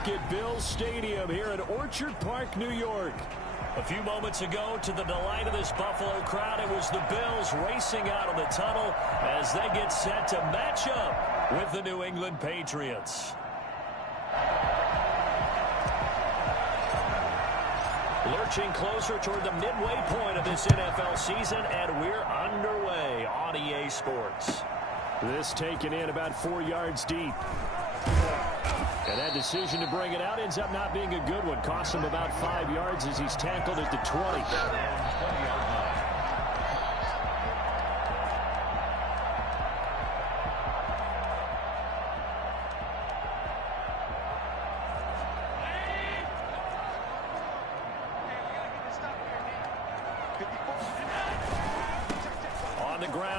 back at Bills Stadium here in Orchard Park, New York. A few moments ago, to the delight of this Buffalo crowd, it was the Bills racing out of the tunnel as they get set to match up with the New England Patriots. Lurching closer toward the midway point of this NFL season, and we're underway on EA Sports. This taken in about 4 yards deep. And that decision to bring it out ends up not being a good one. Costs him about 5 yards as he's tackled at the 20.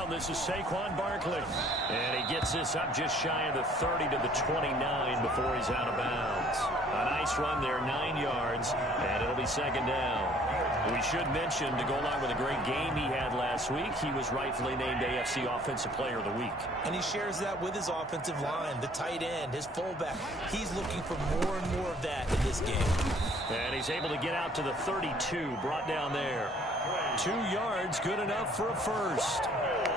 This is Saquon Barkley. And he gets this up just shy of the 30 to the 29 before he's out of bounds. A nice run there, 9 yards, and it'll be second down. We should mention, to go along with a great game he had last week, he was rightfully named AFC Offensive Player of the Week. And he shares that with his offensive line, the tight end, his fullback. He's looking for more and more of that in this game. And he's able to get out to the 32, brought down there. 2 yards, good enough for a first.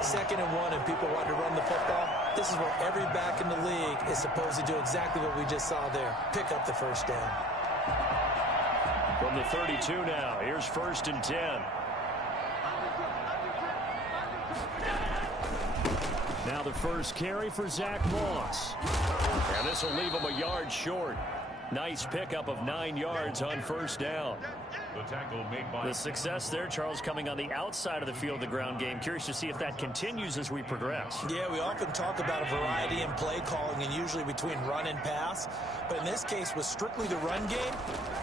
2nd and 1, and people want to run the football. This is where every back in the league is supposed to do exactly what we just saw there. Pick up the first down. From the 32 now, here's 1st and 10. Now the first carry for Zach Moss. And this will leave him a yard short. Nice pickup of 9 yards on first down. The success there, Charles, coming on the outside of the field, the ground game. Curious to see if that continues as we progress. Yeah, we often talk about a variety in play calling and usually between run and pass. But in this case, with strictly the run game,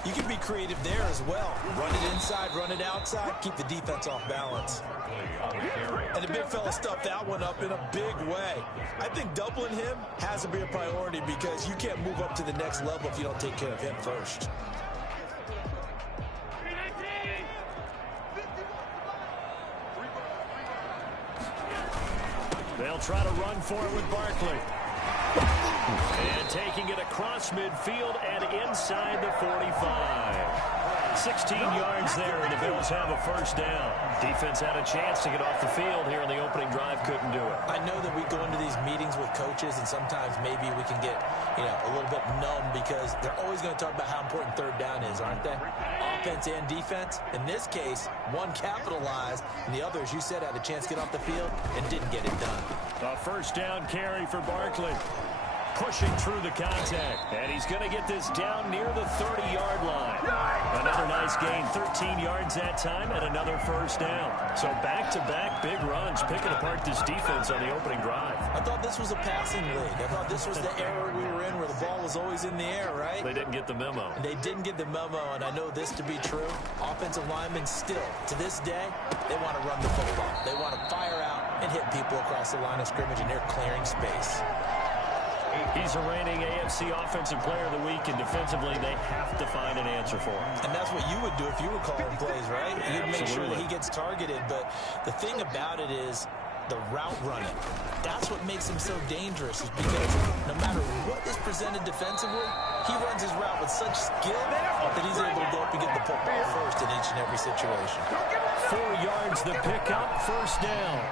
you can be creative there as well. Run it inside, run it outside, keep the defense off balance. And the big fella stuffed that one up in a big way. I think doubling him has to be a priority because you can't move up to the next level if you don't take care of him first. They'll try to run for it with Barkley. And taking it across midfield and inside the 45. 16 yards there, and the Bills have a first down. Defense had a chance to get off the field here in the opening drive, couldn't do it. I know that we go into these meetings with coaches, and sometimes maybe we can get, a little bit numb because they're always going to talk about how important third down is, aren't they? Offense and defense. In this case, one capitalized, and the other, as you said, had a chance to get off the field and didn't get it done. A first down carry for Barkley. Pushing through the contact, and he's going to get this down near the 30-yard line. Another nice gain, 13 yards that time, and another first down. So back-to-back big runs, picking apart this defense on the opening drive. I thought this was a passing league. I thought this was the era we were in where the ball was always in the air, right? They didn't get the memo. They didn't get the memo, and I know this to be true. Offensive linemen still, to this day, they want to run the football. They want to fire out and hit people across the line of scrimmage, and they're clearing space. He's a reigning AFC Offensive Player of the Week, and defensively, they have to find an answer for him. And that's what you would do if you were calling plays, right? You'd make sure that he gets targeted. But the thing about it is the route running. That's what makes him so dangerous, is because no matter what is presented defensively, he runs his route with such skill that he's able to go up and get the football first in each and every situation. 4 yards the pickup, first down.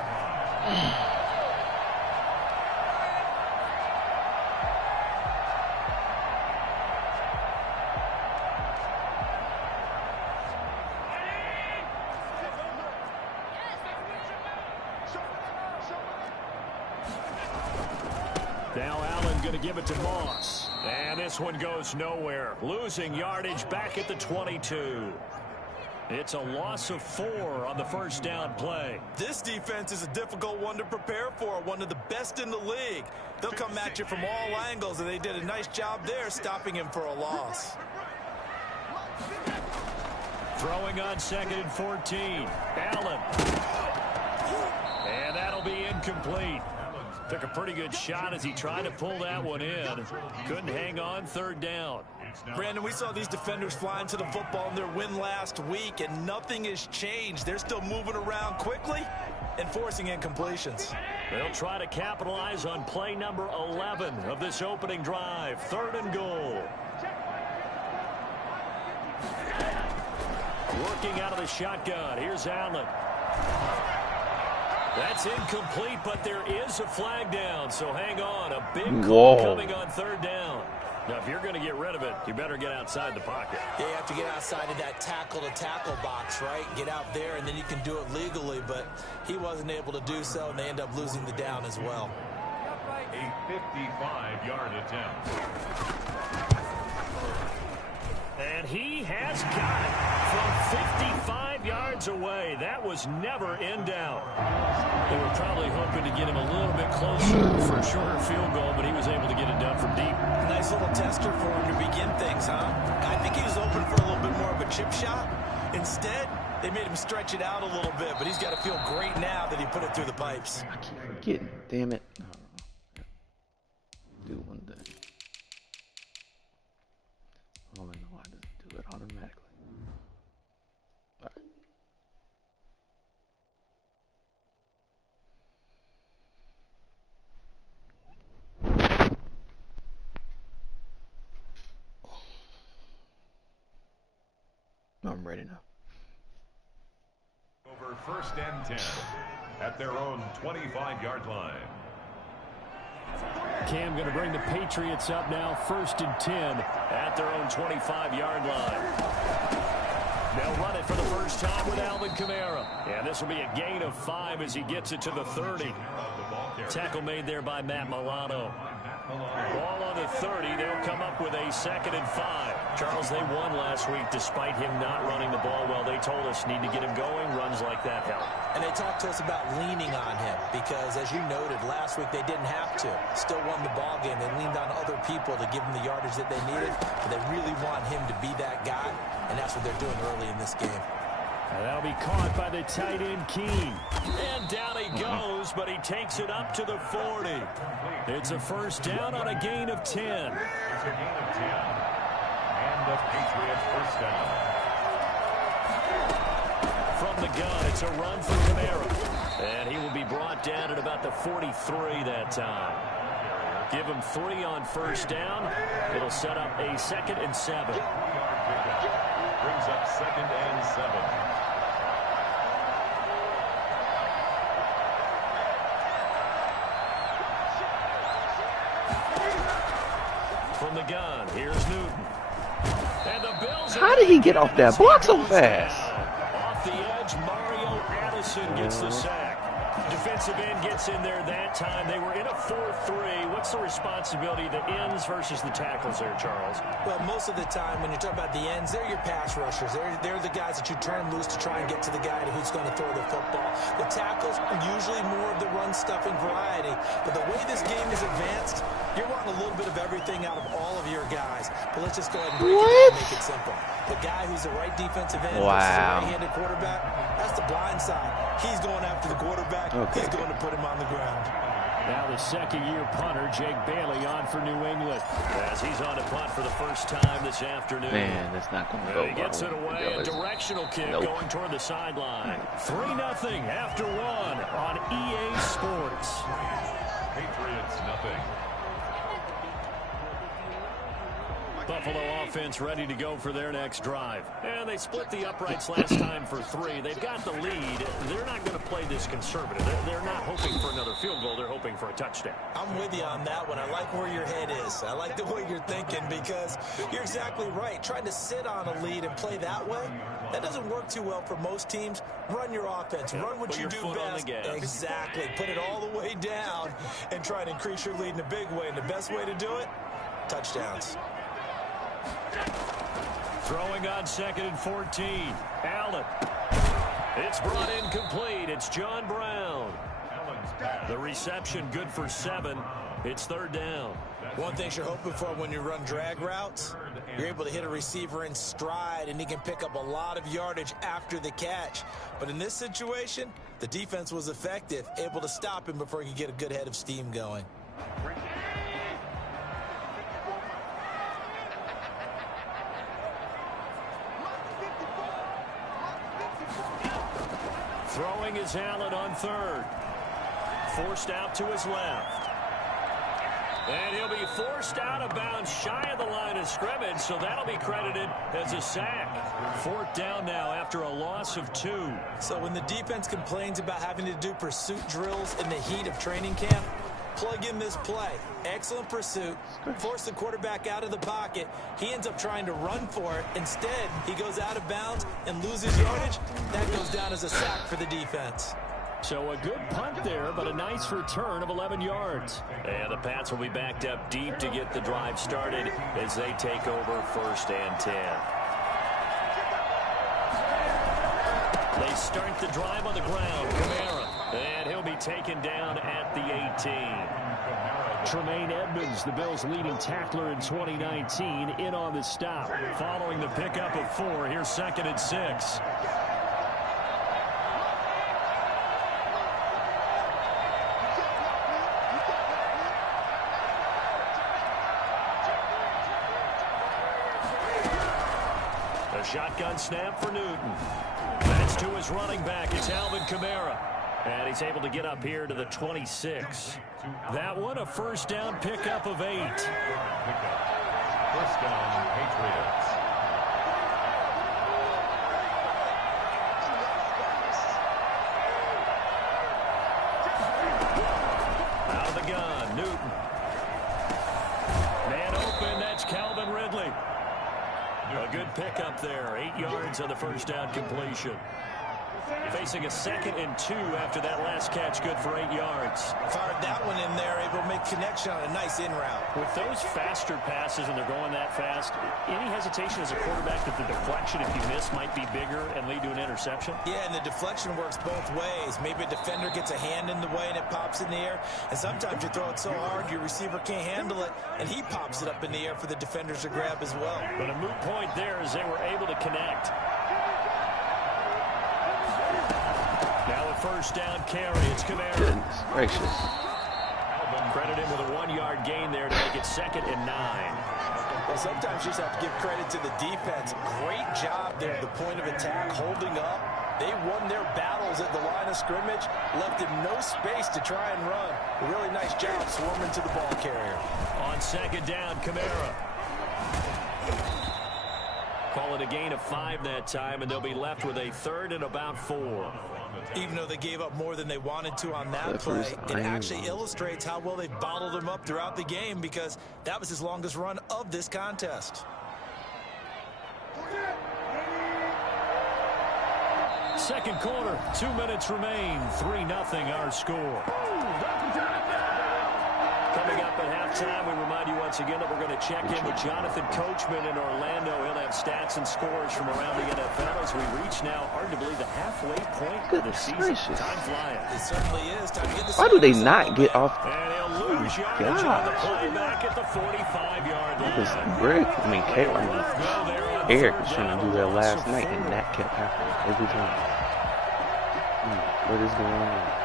Now Allen going to give it to Moss. And this one goes nowhere. Losing yardage back at the 22. It's a loss of 4 on the first down play. This defense is a difficult one to prepare for, one of the best in the league. They'll come at you from all angles, and they did a nice job there stopping him for a loss. Throwing on 2nd and 14. Allen. And that'll be incomplete. Took a pretty good shot as he tried to pull that one in. Couldn't hang on, third down. Brandon, we saw these defenders flying to the football in their win last week, and nothing has changed. They're still moving around quickly and forcing incompletions. They'll try to capitalize on play number 11 of this opening drive. 3rd and goal. Working out of the shotgun. Here's Allen. That's incomplete, but there is a flag down, so hang on. A big call coming on third down. Now, if you're going to get rid of it, you better get outside the pocket. Yeah, you have to get outside of that tackle-to-tackle box, right? Get out there, and then you can do it legally, but he wasn't able to do so, and they end up losing the down as well. A 55-yard attempt. And he has got it from 55 yards away. That was never in doubt. They were probably hoping to get him a little bit closer for a shorter field goal, but he was able to get it done from deep. Nice little tester for him to begin things, huh? I think he was open for a little bit more of a chip shot. Instead, they made him stretch it out a little bit, but he's got to feel great now that he put it through the pipes. I keep forgetting. Damn it. Do one thing. Oh, I know I just do it automatically. All right. I'm ready now. Over 1st and 10 at their own 25-yard line. Cam going to bring the Patriots up now, 1st and 10 at their own 25-yard line. They'll run it for the first time with Alvin Kamara. And this will be a gain of 5 as he gets it to the 30. Tackle made there by Matt Milano. Ball on the 30. They'll come up with a 2nd and 5. Charles, they won last week despite him not running the ball well. They told us need to get him going. Runs like that help. And they talked to us about leaning on him because, as you noted, last week they didn't have to. Still won the ball game. They leaned on other people to give them the yardage that they needed. But they really want him to be that guy, and that's what they're doing early in this game. And that'll be caught by the tight end, Keene. And down he goes, but he takes it up to the 40. It's a 1st down on a gain of 10. It's a gain of 10. And the Patriots 1st down. From the gun, it's a run for Kamara. And he will be brought down at about the 43 that time. Give him 3 on 1st down. It'll set up a 2nd and 7. Brings up 2nd and 7. From the gun, here's Newton. And the Bills. How did he get off that block so fast? Off the edge, Mario Addison gets the sack. Defensive end gets in there that time. They were in a 4-3. What's the responsibility of the ends versus the tackles there, Charles? Well, most of the time when you talk about the ends, they're your pass rushers. They're the guys that you turn loose to try and get to the guy who's going to throw the football. The tackles are usually more of the run-stuffing variety. But the way this game is advanced, you're wanting a little bit of everything out of all of your guys. But let's just go ahead and break it down and make it simple. The guy who's the right defensive end versus the right-handed quarterback, that's the blind side. He's going after the quarterback. Okay. He's going to put him on the ground. Now the 2nd-year punter, Jake Bailey, on for New England. As he's on to punt for the first time this afternoon. Man, that's not going to go. He gets it away, a directional kick going toward the sideline. 3-0 after 1 on EA Sports. Patriots nothing. Buffalo offense ready to go for their next drive. And they split the uprights last time for 3. They've got the lead. They're not going to play this conservative. They're not hoping for another field goal. They're hoping for a touchdown. I'm with you on that one. I like where your head is. I like the way you're thinking because you're exactly right. Trying to sit on a lead and play that way, that doesn't work too well for most teams. Run your offense. Run what you do best. Exactly. Put it all the way down and try to increase your lead in a big way. And the best way to do it, touchdowns. Throwing on 2nd and 14. Allen. It's brought in complete. It's John Brown. The reception good for 7. It's 3rd down. One thing you're hoping for when you run drag routes, you're able to hit a receiver in stride, and he can pick up a lot of yardage after the catch. But in this situation, the defense was effective, able to stop him before he could get a good head of steam going. Throwing is Allen on 3rd. Forced out to his left. And he'll be forced out of bounds shy of the line of scrimmage, so that'll be credited as a sack. 4th down now after a loss of 2. So when the defense complains about having to do pursuit drills in the heat of training camp, plug in this play. Excellent pursuit. Force the quarterback out of the pocket. He ends up trying to run for it. Instead, he goes out of bounds and loses yardage. That goes down as a sack for the defense. So a good punt there, but a nice return of 11 yards. And the Pats will be backed up deep to get the drive started as they take over 1st and 10. They start the drive on the ground. Kamara. And he'll be taken down at the 18. Tremaine Edmonds, the Bills' leading tackler in 2019, in on the stop. Following the pickup of 4, here's 2nd and 6. A shotgun snap for Newton. That's to his running back. It's Alvin Kamara. And he's able to get up here to the 26. That one, a 1st down pickup of 8. 1st down, Patriots. Out of the gun, Newton. Man open, that's Calvin Ridley. A good pickup there. 8 yards on the 1st down completion. Facing a 2nd and 2 after that last catch, good for 8 yards. Fired that one in there, able to make connection on a nice in route. With those faster passes and they're going that fast, any hesitation as a quarterback that the deflection, if you miss, might be bigger and lead to an interception? Yeah, and the deflection works both ways. Maybe a defender gets a hand in the way and it pops in the air. And sometimes you throw it so hard your receiver can't handle it, and he pops it up in the air for the defenders to grab as well. But a moot point there as they were able to connect. Now a 1st down carry. It's Kamara. Goodness gracious. Credit him with a 1-yard gain there to make it 2nd and 9. Well, sometimes you just have to give credit to the defense. Great job there at the point of attack, holding up. They won their battles at the line of scrimmage, left him no space to try and run. A really nice job swarming to the ball carrier. On 2nd down, Kamara. Call it a gain of 5 that time, and they'll be left with a 3rd and about 4. Even though they gave up more than they wanted to on that play, it actually illustrates how well they've bottled him up throughout the game, because that was his longest run of this contest. Second quarter, 2 minutes remain. 3-0 our score. Coming up at halftime, we remind you once again that we're going to check in with Jonathan Coachman in Orlando. He'll have stats and scores from around the NFL as we reach now, hard to believe, the halfway point of the season. Time flying. It certainly is. Time to get the Why do they not get off? And he'll lose yardage on the play back at the 45-yard line. This Greg, Caitlin, Eric was trying to do that last night, and that kept happening every time. What is going on?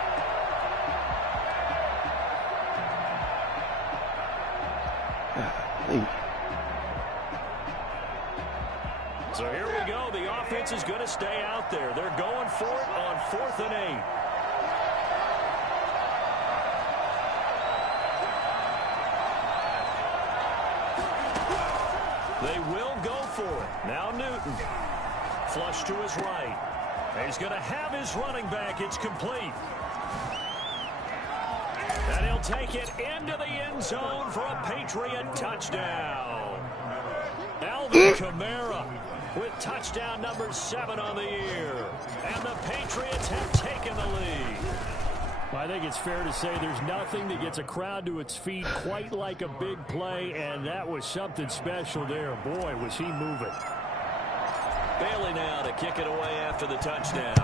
So here we go. The offense is going to stay out there. They're going for it on 4th and 8. They will go for it. Now Newton. Flush to his right. He's going to have his running back. It's complete. And he'll take it into the end zone for a Patriot touchdown. Alvin Kamara with touchdown number 7 on the year. And the Patriots have taken the lead. I think it's fair to say there's nothing that gets a crowd to its feet quite like a big play, and that was something special there. Boy, was he moving. Bailey now to kick it away after the touchdown.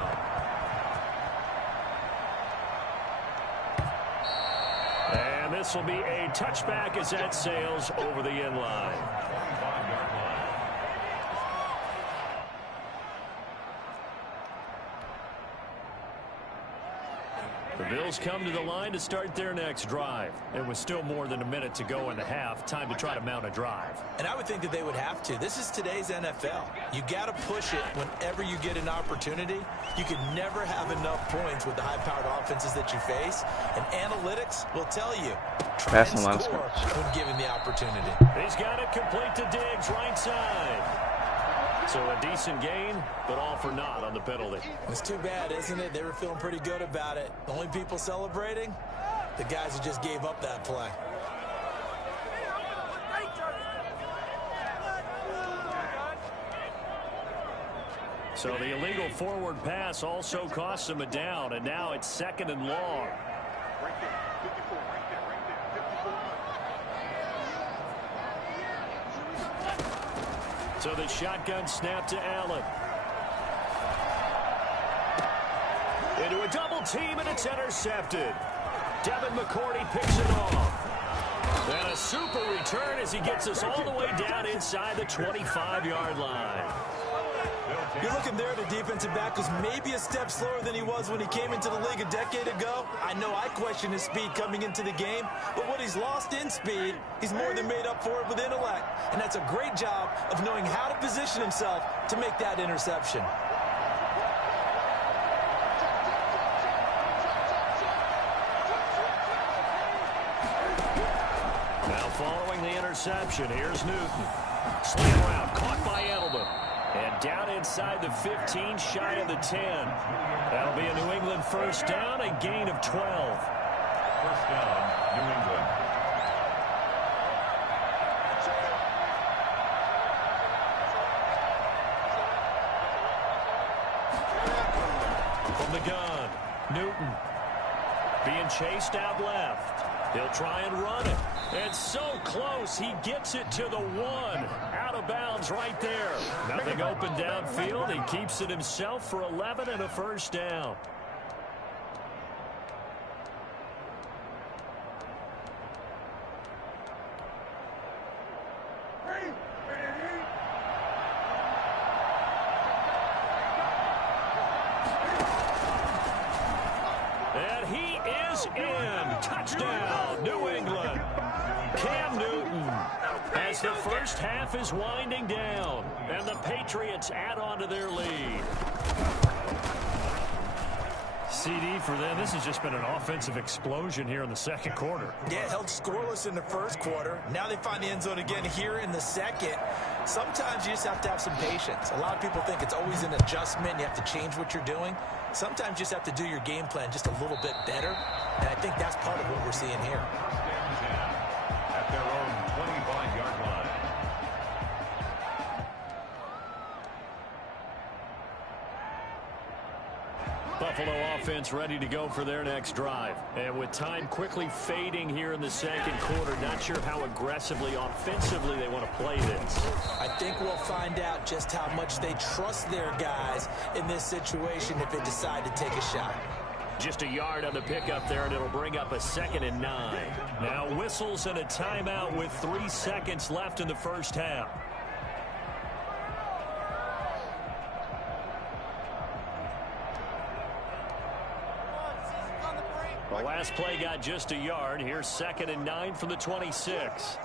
And this will be a touchback as that sails over the end line. The Bills come to the line to start their next drive. It was still more than a minute to go in the half. Time to try to mount a drive. And I would think that they would have to. This is today's NFL. You got to push it whenever you get an opportunity. You can never have enough points with the high-powered offenses that you face. And analytics will tell you, try and score when given the opportunity. He's got it complete to Diggs, right side. So a decent gain, but all for naught on the penalty. It's too bad, isn't it? They were feeling pretty good about it. The only people celebrating, the guys who just gave up that play. So the illegal forward pass also costs him a down, and now it's 2nd and long. So the shotgun snap to Allen. Into a double team, and it's intercepted. Devin McCourty picks it off. And a super return as he gets us all the way down inside the 25-yard line. You're looking there at a defensive back who's maybe a step slower than he was when he came into the league a decade ago. I know I questioned his speed coming into the game, but what he's lost in speed, he's more than made up for it with intellect. And that's a great job of knowing how to position himself to make that interception. Now following the interception, here's Newton. Slam route, caught by Edelman. And down inside the 15, shy of the 10. That'll be a New England first down, a gain of 12. First down, New England. From the gun, Newton being chased out left. He'll try and run it. And so close, he gets it to the 1. Out of bounds right there. Nothing open downfield. He keeps it himself for 11 and a first down. And he is in. Touchdown, New England. Cam Newton, as the first half is winding down, and the Patriots add on to their lead. CD for them, this has just been an offensive explosion here in the second quarter. Yeah, held scoreless in the first quarter. Now they find the end zone again here in the second. Sometimes you just have to have some patience. A lot of people think it's always an adjustment. You have to change what you're doing. Sometimes you just have to do your game plan just a little bit better. And I think that's part of what we're seeing here. At their own 25-yard line. Buffalo offense ready to go for their next drive. And with time quickly fading here in the second quarter, not sure how aggressively, offensively they want to play this. I think we'll find out just how much they trust their guys in this situation if they decide to take a shot. Just a yard on the pickup there, and it'll bring up a 2nd and 9. Now whistles and a timeout with 3 seconds left in the first half. The last play got just a yard. Here's 2nd and 9 from the 26.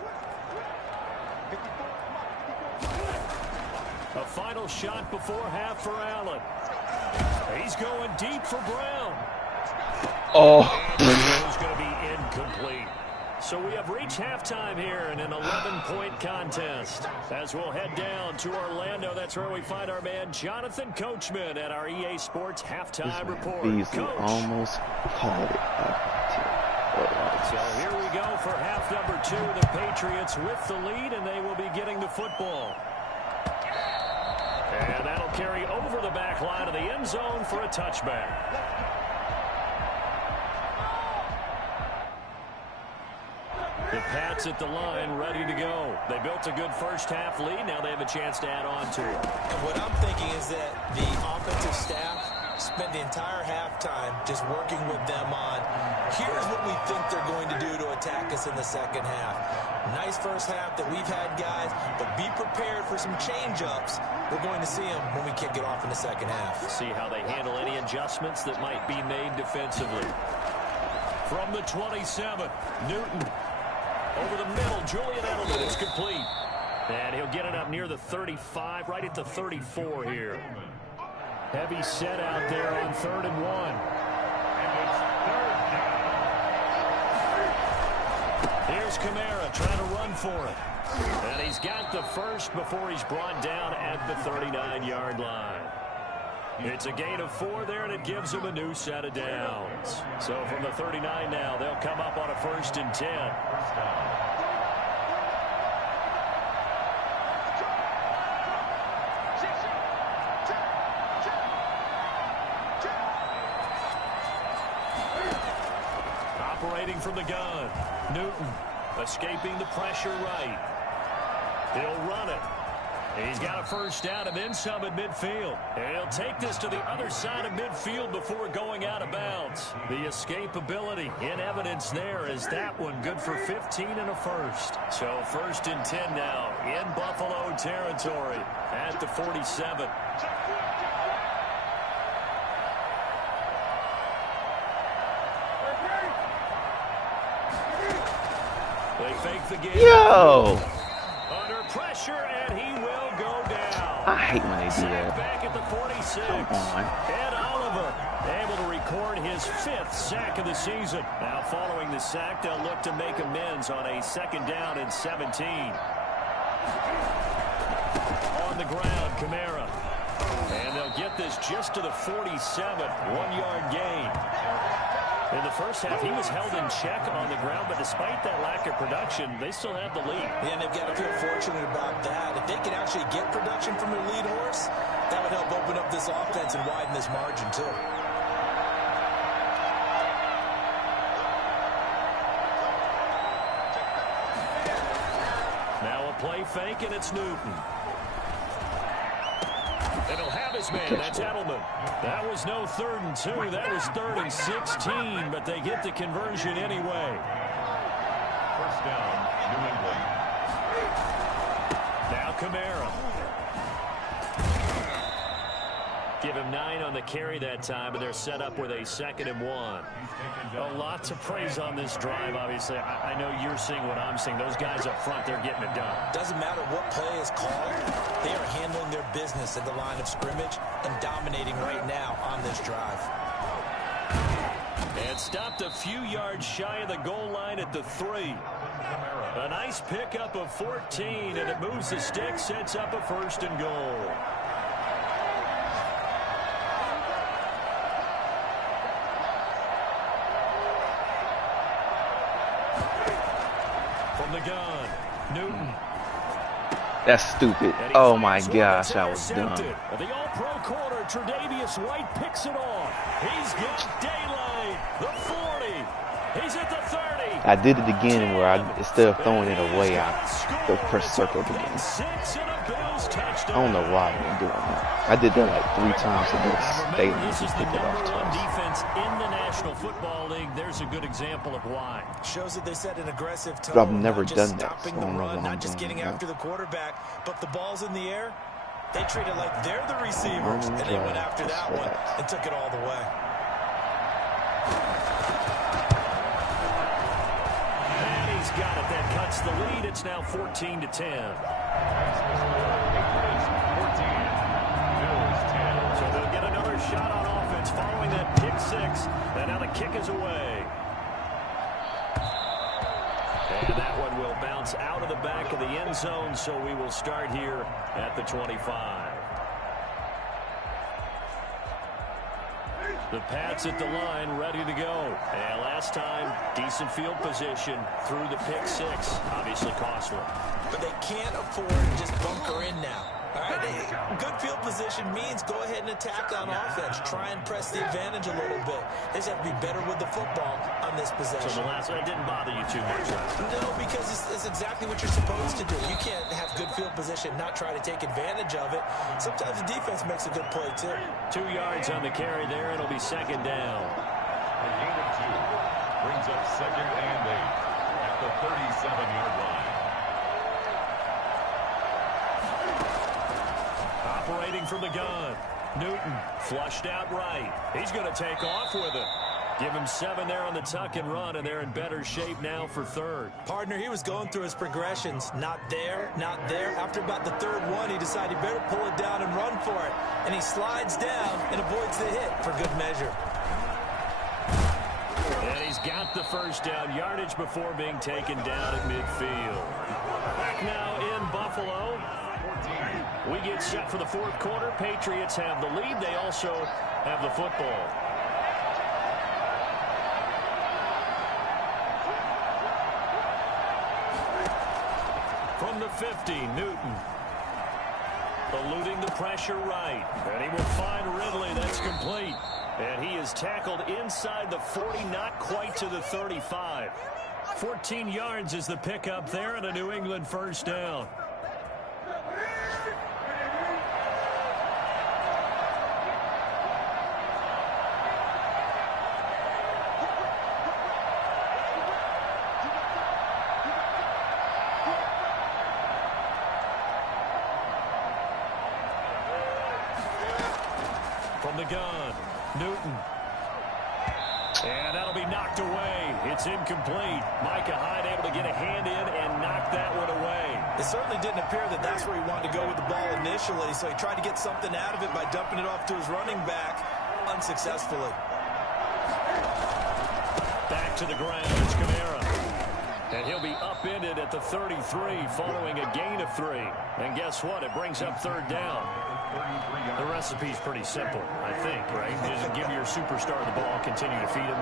A final shot before half for Allen. He's going deep for Brown. Oh. It's going to be incomplete. So we have reached halftime here in an 11-point contest. As we'll head down to Orlando, that's where we find our man Jonathan Coachman at our EA Sports Halftime Report. Beasley almost called it. So here we go for half number 2. The Patriots with the lead, and they will be getting the football. And that'll carry over the back line of the end zone for a touchback. The Pats at the line, ready to go. They built a good first half lead. Now they have a chance to add on to it. And what I'm thinking is that the offensive staff spent the entire halftime just working with them on, here's what we think they're going to do to attack us in the second half. Nice first half that we've had, guys, but be prepared for some change-ups. We're going to see them when we kick it off in the second half. See how they handle any adjustments that might be made defensively. From the 27, Newton. Over the middle, Julian Edelman. It's complete. And he'll get it up near the 35, right at the 34 here. Heavy set out there on 3rd and 1. Here's Kamara trying to run for it. And he's got the first before he's brought down at the 39-yard line. It's a gain of 4 there, and it gives him a new set of downs. So from the 39 now, they'll come up on a 1st and 10. Operating from the gun, Newton escaping the pressure right. He'll run it. He's got a first down and then some at midfield. And he'll take this to the other side of midfield before going out of bounds. The escapability in evidence there is that one good for 15 and a first. So 1st and 10 now in Buffalo territory at the 47. They fake the game. Yo! Under pressure, and he will go down. I hate when they do that. Back at the 46. Come on. Ed Oliver able to record his 5th sack of the season. Now following the sack, they'll look to make amends on a 2nd down and 17. On the ground, Kamara. And they'll get this just to the 47. 1-yard gain. In the first half, he was held in check on the ground, but despite that lack of production, they still have the lead. And they've got to feel fortunate about that. If they can actually get production from their lead horse, that would help open up this offense and widen this margin, too. Now a play fake, and it's Newton. And he'll have his man. That's Edelman. That was no 3rd and 2. That was 3rd and 16, but they get the conversion anyway. First down, New England. Now Kamara. Give him 9 on the carry that time, and they're set up with a 2nd and 1. A lot to praise on this drive, obviously. I know you're seeing what I'm seeing. Those guys up front, they're getting it done. Doesn't matter what play is called. They are handling their business at the line of scrimmage and dominating right now on this drive. And stopped a few yards shy of the goal line at the 3. A nice pickup of 14, and it moves the stick, sets up a 1st and goal. From the gun, Newton. That's stupid. Oh my gosh, I was done. The all-pro corner, Tre'Davious White picks it off. He's got daylight. The 40. He's at the 30. I did it again where instead of throwing it away, I press circle again. I don't know why I'm doing that. I did that like 3 times and then This is the #1 defense in the National Football League. There's a good example of why. Shows that they set an aggressive tone. But I've never not just done that. stopping So I the don't know run, what not I'm just doing getting now. after the quarterback, but the ball's in the air. They treat it like they're the receivers, and they went after that one and took it all the way. And he's got it. That cuts the lead. It's now 14 to 10. So they'll get another shot on offense following that pick 6. And now the kick is away. And that one will bounce out of the back of the end zone, so we will start here at the 25. The Pats at the line, ready to go. And last time, decent field position through the pick 6. Obviously costly. But they can't afford to just bunker in now. All right, good field position means go ahead and attack on offense. Try and press the advantage a little bit. They just have to be better with the football on this possession. So the last one didn't bother you too much, right? No, because it's exactly what you're supposed to do. You can't have good field position, not try to take advantage of it. Sometimes the defense makes a good play, too. 2 yards on the carry there. It'll be 2nd down. A gain of 2 brings up 2nd and 8 at the 37-yard line. Operating from the gun. Newton flushed out right. He's going to take off with it. Give him 7 there on the tuck and run, and they're in better shape now for third. Partner, he was going through his progressions. Not there, not there. After about the third one, he decided he better pull it down and run for it. And he slides down and avoids the hit for good measure. And he's got the first down yardage before being taken down at midfield. Back now in Buffalo. We get set for the fourth quarter. Patriots have the lead. They also have the football. From the 50, Newton. Eluding the pressure right. And he will find Ridley. That's complete. And he is tackled inside the 40, not quite to the 35. 14 yards is the pickup there, and a New England first down. From the gun, Newton. And that'll be knocked away. It's incomplete. Micah Hyde able to get a hand in and knock that one away. It certainly didn't appear that that's where he wanted to go with the ball initially, so he tried to get something out of it by dumping it off to his running back unsuccessfully. Back to the ground. It's Kamara. And he'll be upended at the 33 following a gain of 3. And guess what? It brings up third down. The recipe's pretty simple, I think, right? Just give your superstar the ball, continue to feed him.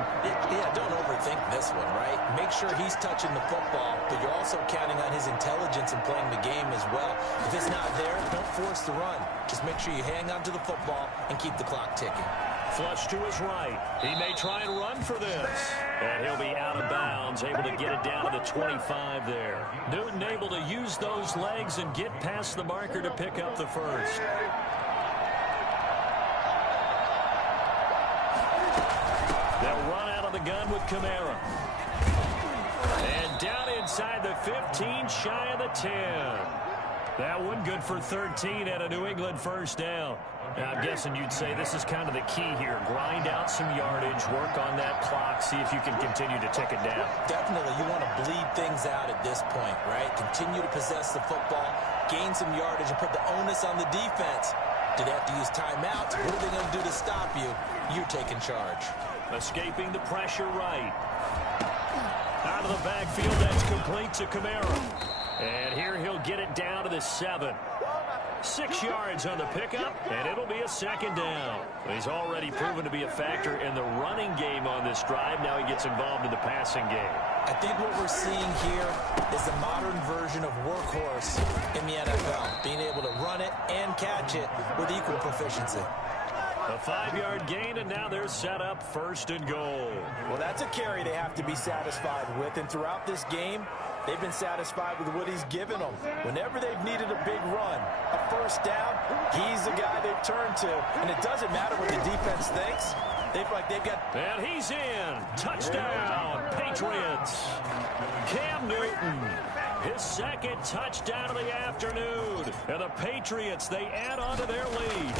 Yeah, don't overthink this one, right? Make sure he's touching the football, but you're also counting on his intelligence in playing the game as well. If it's not there, don't force the run. Just make sure you hang on to the football and keep the clock ticking. Flush to his right. He may try and run for this. And he'll be out of bounds, able to get it down to the 25 there. Newton able to use those legs and get past the marker to pick up the first. They'll run out of the gun with Kamara. And down inside the 15, shy of the 10. That one good for 13 and a New England first down. Now, I'm guessing you'd say this is kind of the key here. Grind out some yardage, work on that clock, see if you can continue to tick it down. Definitely, you want to bleed things out at this point, right? Continue to possess the football, gain some yardage, and put the onus on the defense. Do they have to use timeouts? What are they going to do to stop you? You're taking charge. Escaping the pressure right. Out of the backfield, that's complete to Kamara. And here he'll get it down to the 7. 6 yards on the pickup, and it'll be a second down. He's already proven to be a factor in the running game on this drive. Now he gets involved in the passing game. I think what we're seeing here is the modern version of workhorse in the NFL, being able to run it and catch it with equal proficiency. A 5-yard gain, and now they're set up first and goal. Well, that's a carry they have to be satisfied with, and throughout this game, they've been satisfied with what he's given them. Whenever they've needed a big run, a first down, he's the guy they've turned to. And it doesn't matter what the defense thinks. They've got... And he's in. Touchdown, Patriots. Cam Newton, his second touchdown of the afternoon. And the Patriots, they add on to their lead.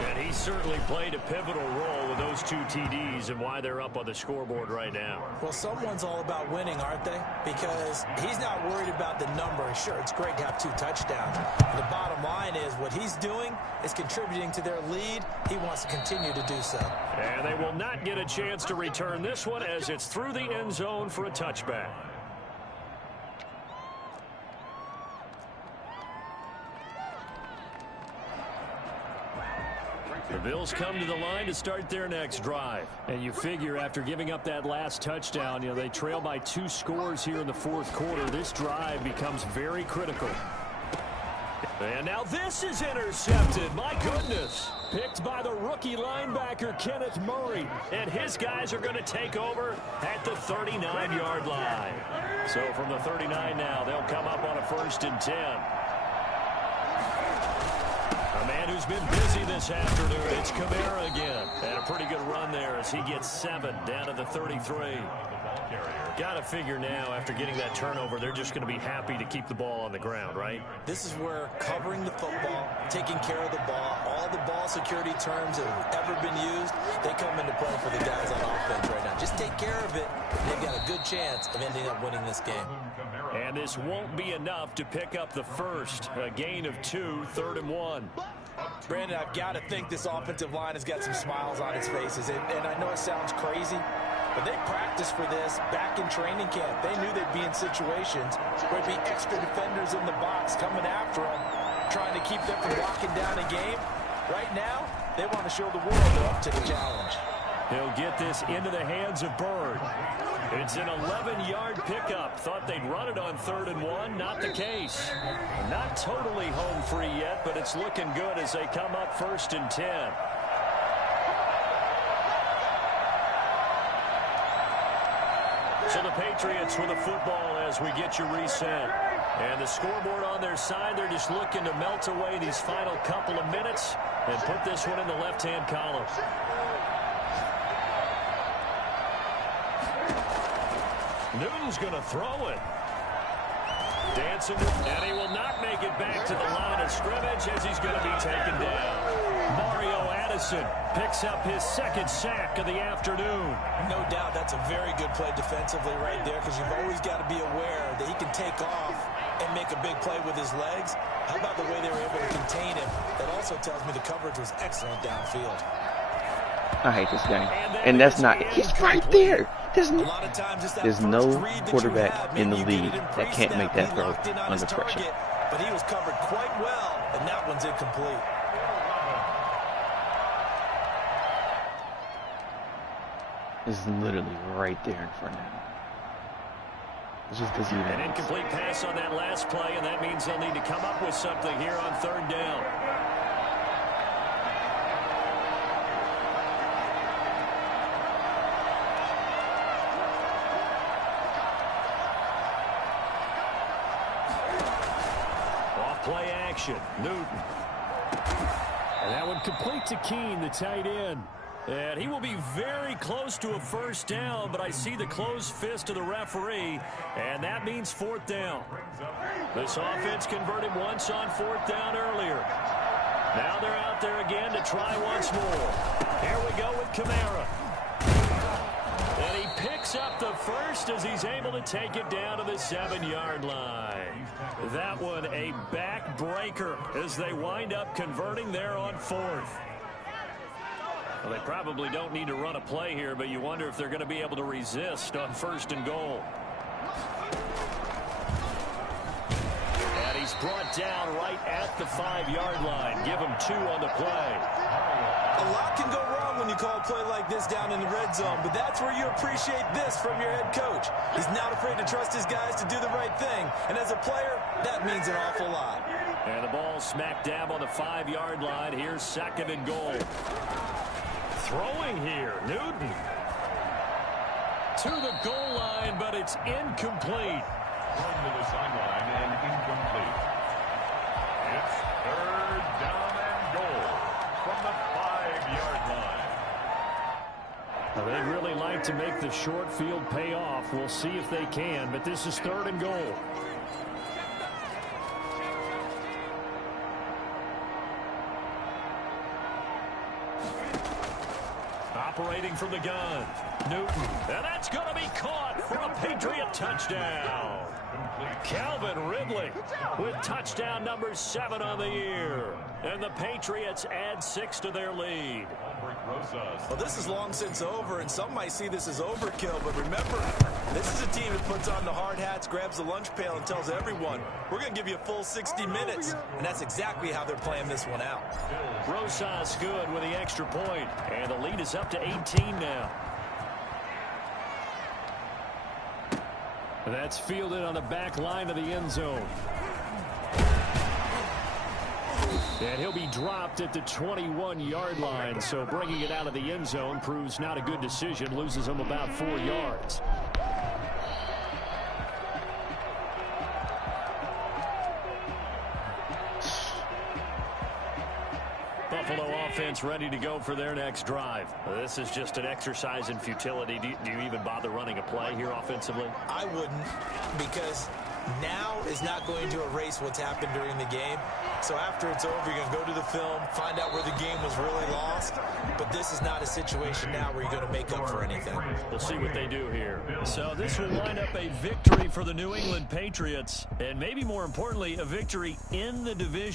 And he certainly played a pivotal role with those 2 TDs and why they're up on the scoreboard right now. Well, someone's all about winning, aren't they? Because he's not worried about the number. Sure, it's great to have 2 touchdowns. The bottom line is what he's doing is contributing to their lead. He wants to continue to do so. And they will not get a chance to return this one as it's through the end zone for a touchback. The Bills come to the line to start their next drive. And you figure after giving up that last touchdown, they trail by 2 scores here in the fourth quarter. This drive becomes very critical. And now this is intercepted. My goodness. Picked by the rookie linebacker, Kenneth Murray. And his guys are going to take over at the 39-yard line. So from the 39 now, they'll come up on a 1st and 10. A man who's been busy this afternoon, it's Kamara again. And a pretty good run there as he gets 7 down to the 33. Got to figure now, after getting that turnover, they're just going to be happy to keep the ball on the ground, right? This is where covering the football, taking care of the ball, all the ball security terms that have ever been used, they come into play for the guys on Just take care of it. They've got a good chance of ending up winning this game. And this won't be enough to pick up the first. A gain of 2, 3rd and 1. Brandon, I've got to think this offensive line has got some smiles on its faces. And I know it sounds crazy, but they practiced for this back in training camp. They knew they'd be in situations where there'd be extra defenders in the box coming after them, trying to keep them from locking down a game. Right now, they want to show the world they're up to the challenge. He'll get this into the hands of Bird. It's an 11-yard pickup. Thought they'd run it on 3rd and 1. Not the case. Not totally home free yet, but it's looking good as they come up 1st and 10. So the Patriots with the football as we get you reset. And the scoreboard on their side, they're just looking to melt away these final couple of minutes and put this one in the left-hand column. Newton's going to throw it. Dancing, and he will not make it back to the line of scrimmage as he's going to be taken down. Mario Addison picks up his 2nd sack of the afternoon. No doubt that's a very good play defensively right there, because you've always got to be aware that he can take off and make a big play with his legs. How about the way they were able to contain him? That also tells me the coverage was excellent downfield. I hate this game. And that's not, he's right there. There's no quarterback in the league that can't make that throw under pressure. But he was covered quite well, and that one's incomplete. It's literally right there in front of him. It's just because An incomplete pass on that last play, and that means they'll need to come up with something here on 3rd down. Play action, Newton. And that one complete to Keene, the tight end. And he will be very close to a 1st down, but I see the closed fist of the referee, and that means 4th down. This offense converted once on 4th down earlier. Now they're out there again to try once more. Here we go with Kamara. And he picks up the first as he's able to take it down to the 7-yard line. That one a backbreaker as they wind up converting there on 4th. Well, they probably don't need to run a play here, but you wonder if they're going to be able to resist on 1st and goal. And he's brought down right at the 5-yard line. Give him 2 on the play. A lot can go wrong when you call a play like this down in the red zone, but that's where you appreciate this from your head coach. He's not afraid to trust his guys to do the right thing, and as a player, that means an awful lot. And the ball smack dab on the 5-yard line. Here's 2nd and goal. Throwing here, Newton. To the goal line, but it's incomplete. Run to the sideline and incomplete. It's 3rd down and goal from the 5-yard line. Well, they'd really like to make the short field pay off. We'll see if they can, but this is 3rd and goal. Operating from the gun, Newton, and that's going to be caught for a Patriot touchdown. Calvin Ridley with touchdown number 7 on the year, and the Patriots add 6 to their lead. Well, this is long since over, and some might see this as overkill, but remember, this is a team that puts on the hard hats, grabs the lunch pail, and tells everyone, we're going to give you a full 60 minutes, and that's exactly how they're playing this one out. Rosas good with the extra point, and the lead is up to 18 now. That's fielded on the back line of the end zone. And he'll be dropped at the 21-yard line, so bringing it out of the end zone proves not a good decision, loses him about 4 yards. Buffalo offense ready to go for their next drive. This is just an exercise in futility. Do you even bother running a play here offensively? I wouldn't, because now is not going to erase what's happened during the game. So after it's over, you're going to go to the film, find out where the game was really lost. But this is not a situation now where you're going to make up for anything. We'll see what they do here. So this will wind up a victory for the New England Patriots, and maybe more importantly, a victory in the division.